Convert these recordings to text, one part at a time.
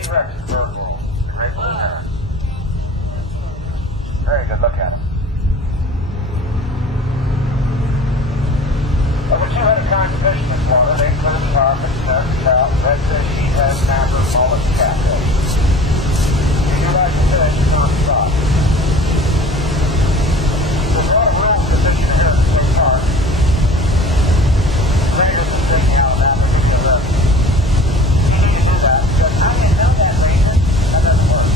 T-Rex is bird world. Great blue heron. Very good, look at him. Over 200 kinds of fish in this water. They include carpet, shark, trout, redfish, sheephead, snapper, mullet, and catfish. If you like to fish, you're not stop. There's a lot of rules to fishing here at the state park. The greatest is taking out that particular river. You need to do that because how do you know that reason? That doesn't work.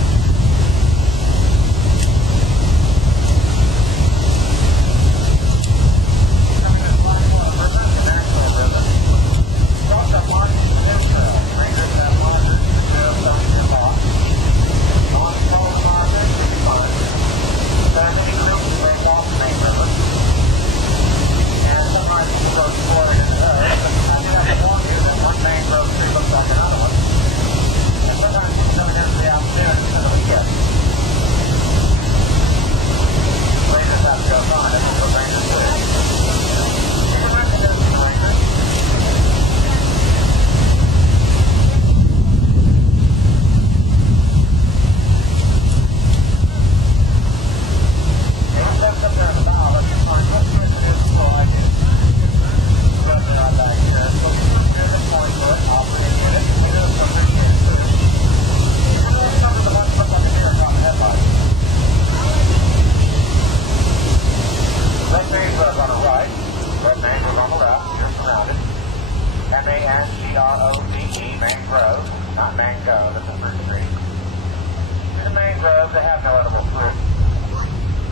M-A-N-G-R-O-V-E, mangrove, not mango, that's a fruit tree. In the mangroves, they have no edible fruit.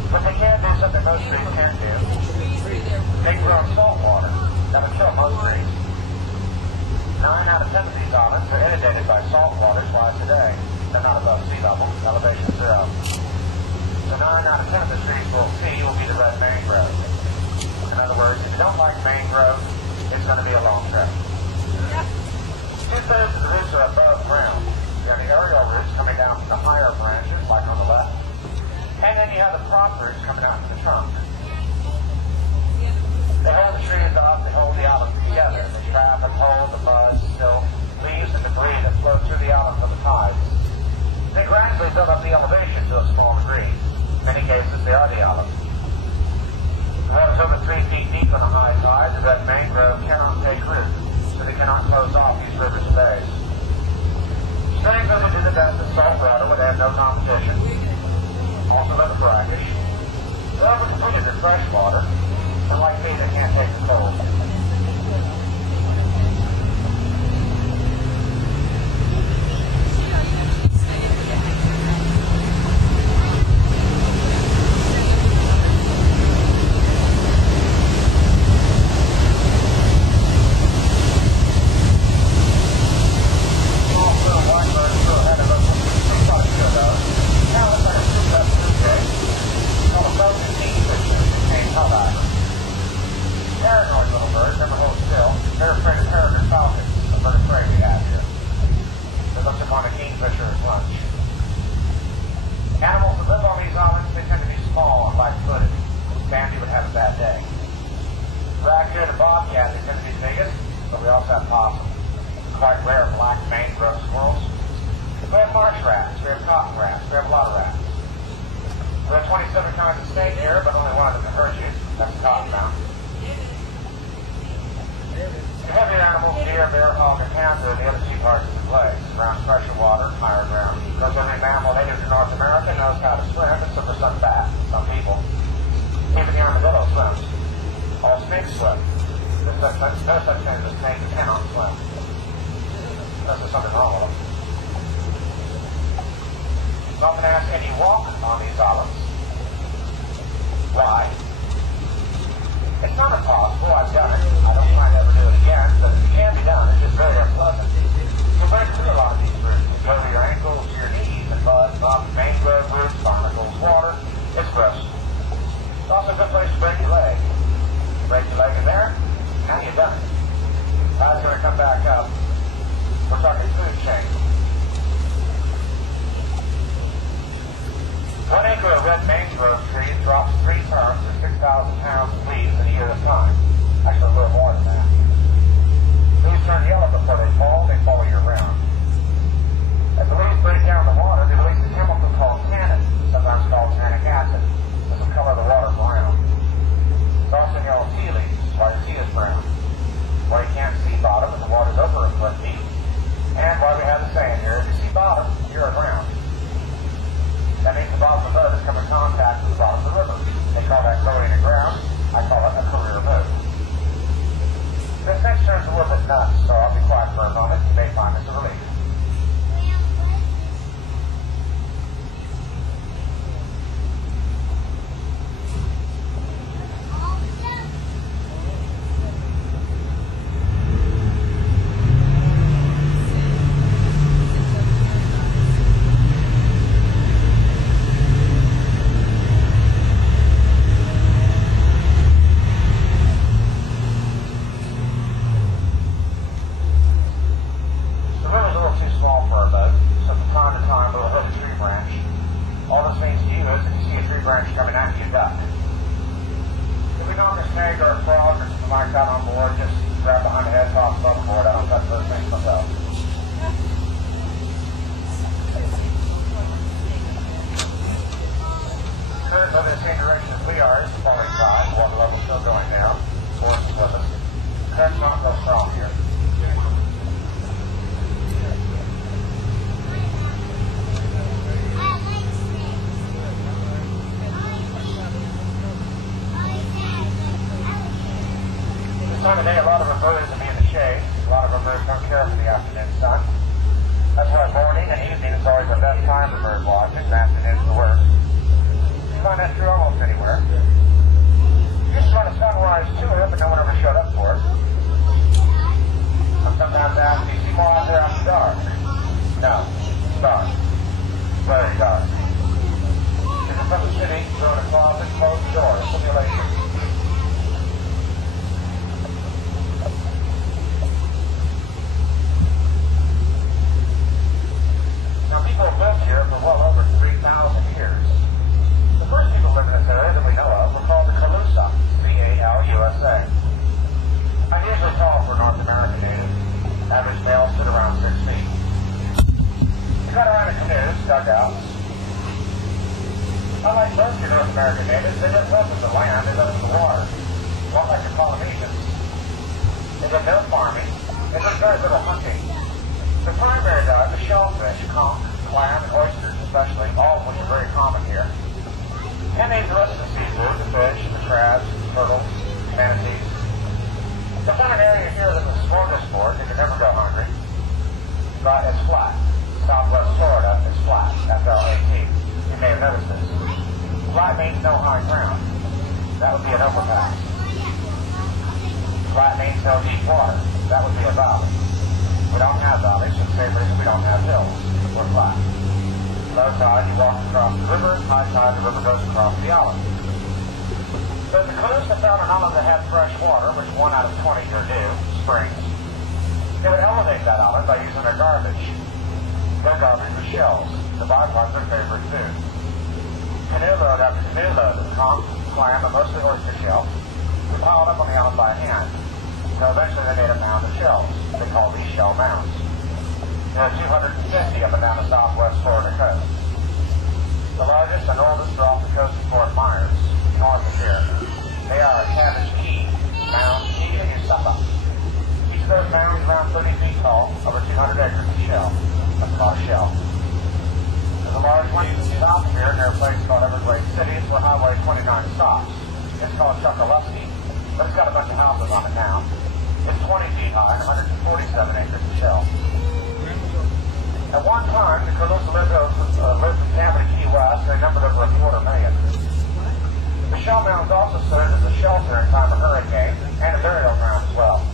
But they can do something most trees can't do. They grow in salt water. That would kill most trees. 9 out of 10 of these islands are inundated by salt water twice a day. They're not above sea level, elevation 0. So 9 out of 10 of the trees we'll see will be the red mangrove. In other words, if you don't like mangrove, it's going to be a long trip. 2/3 of the roots are above ground. You have the aerial roots coming down from the higher branches, like on the left. And then you have the prop roots coming out from the trunk. They hold the trees up, they hold the island together. They trap and hold the mud, silt, leaves, and debris that flow through the island from the tides. They gradually build up the elevation to a small degree. In many cases, they are the island. The water's over 3 feet deep on the high tide. The red mangrove cannot take root, so they cannot close off these rivers and bays. Staying going to do the best at saltwater where they have no competition. Also live for brackish. They're able to compete in fresh water, but like me, they can't take the cold. Animals that live on these islands, they tend to be small and light-footed. Bambi would have a bad day. Raccoon and bobcat, they tend to be the biggest, but we also have possum. Quite rare black mangrove squirrels. We have marsh rats, we have cotton rats, we have a lot of rats. We have 27 kinds of snake here, but only one of them can hurt you. That's the cottonmouth. The heavier animals, deer, bear, hog, and panther are the other 2 parts of the place. Around pressure water, higher ground. Because every mammal native to North America knows how to swim, and so for some bat, some people. Even the armadillo swims. All snakes swim. There's no such thing as a snake that cannot swim. Unless there's something wrong with them. I'm often asked, can you walk on these islands? Why? It's not impossible. I've done it. I don't plan to ever do it again, but it can be done. It's just very unpleasant. You break through a lot of these roots. You go to your ankles, your knees, and mud, mangrove roots, barnacles, water. It's gross. It's also a good place to break your leg. You break your leg in there, now you've done it. Now it's going to come back up. We're talking food chain. 1 acre of red mangrove trees drops 3 tons or 6,000 pounds of leaves in a year of time. Actually, a little more than that. Leaves turn yellow before they fall year round. As the leaves why you can't see bottom if the water's over a foot deep, and why we have the saying here, if you see bottom, you're aground. That means the bottom of the boat has come in contact with the bottom of the river. They call that floating aground. I call it a career move. This next turn is a little bit nuts, so I'll be quiet for a moment. You may find this a relief. Time of day, a lot of our birds will be in the shade. A lot of our birds don't care for the afternoon sun. That's why morning and evening is always the best time for bird watching, and afternoon's the worst. You find that true almost anywhere. You used to run a sunrise tour, but no one ever showed up for it. I'm sometimes asked, do you see more out there after dark? No, it's dark. Very dark. This is from the city, through in a closet, closed door, simulation. Now, people have lived here for well over 3,000 years. The first people living in this area that we know of were called the Calusa, C-A-L-U-S-A. Unusually tall for a North American native. Average male stood around 6 feet. They got around in canoes, dugouts. Unlike most of your North American natives, they didn't live with the land, they lived with the water. A lot like the Polynesians. They did no farming, they did very little hunting. The primary diet was shellfish, conch, clam, and oysters especially, all of which are very common here. And they ate the rest of the seafood, the fish, the crabs, turtles, manatees. The one area here that was smorgasbord, you could never go hungry, but it's flat. Southwest Florida is flat, F-L-A-T. You may have noticed this. Flat means no high ground. That would be an overpass. Flat means no deep water. That would be a valley. We don't have valleys, for the same reason we don't have hills. We're flat. Low tide, you walk across the river. High tide, the river goes across the island. So the Calusa found an island that had fresh water, which 1 out of 20 here do, springs. They would elevate that island by using their garbage. Their garbage was shells. The byproduct their favorite food. Canoe load after canoe load of conch, clam, and mostly oyster shells were piled up on the island by hand. So eventually they made a mound of shells. They call these shell mounds. There are 250 up and down the southwest Florida coast. The largest and oldest are off the coast of Fort Myers, north of here. They are Cabbage Key, Mound Key, and Yusupa. Each of those mounds is around 30 feet tall, over 200 acres of shell. That's called a shell. There's a large one south here near a place called Everglades City. It's where Highway 29 stops. It's called Chokoloskee, but it's got a bunch of houses on it now. It's 20 feet high and 147 acres of shell. At one time, the Calusa lived in Tampa, Key West, and they numbered over 250,000. The shell mounds also served as a shelter in time of hurricane and a burial ground as well.